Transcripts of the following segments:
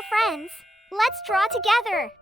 homeschool friends. Let's draw together.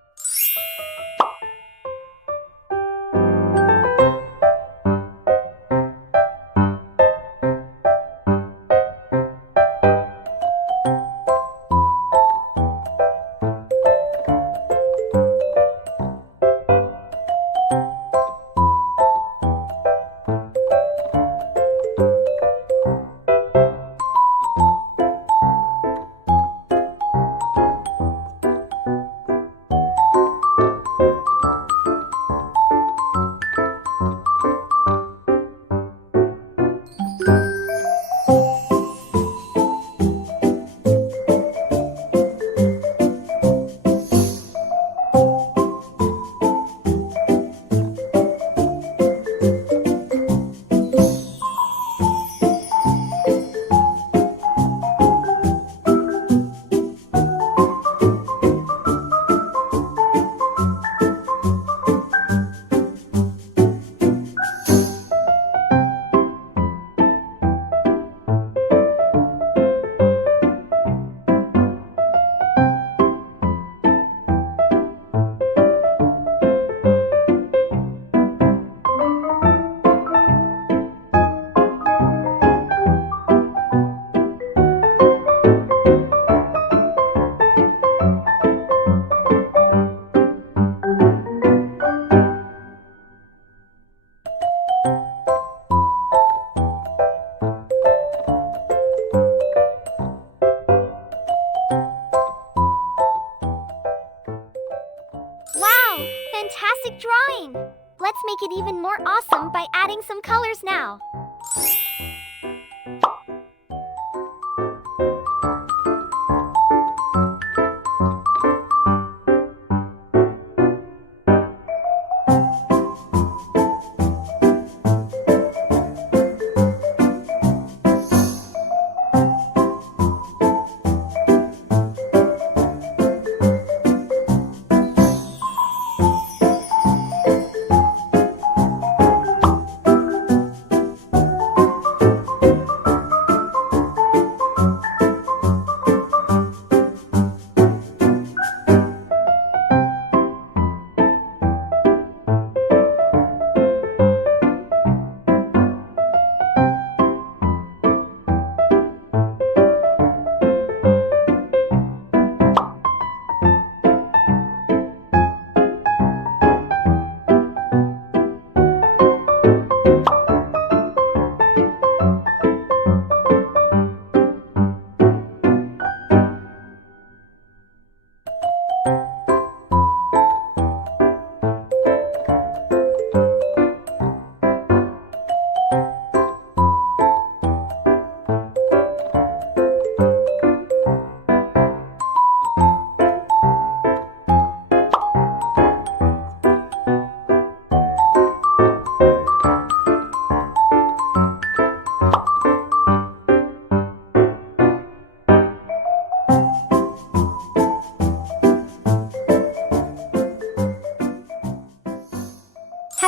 Wow, fantastic drawing! Let's make it even more awesome by adding some colors now.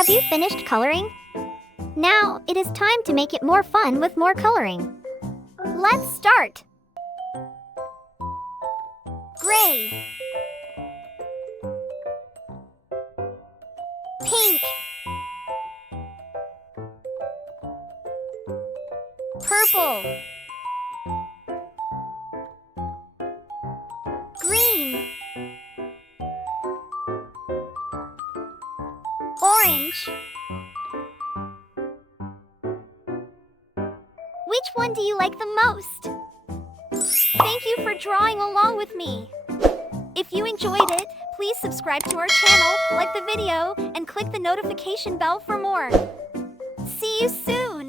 Have you finished coloring? Now it is time to make it more fun with more coloring. Let's start! Gray, pink, purple, green, orange. Which one do you like the most? Thank you for drawing along with me. If you enjoyed it, please subscribe to our channel, like the video, and click the notification bell for more. See you soon!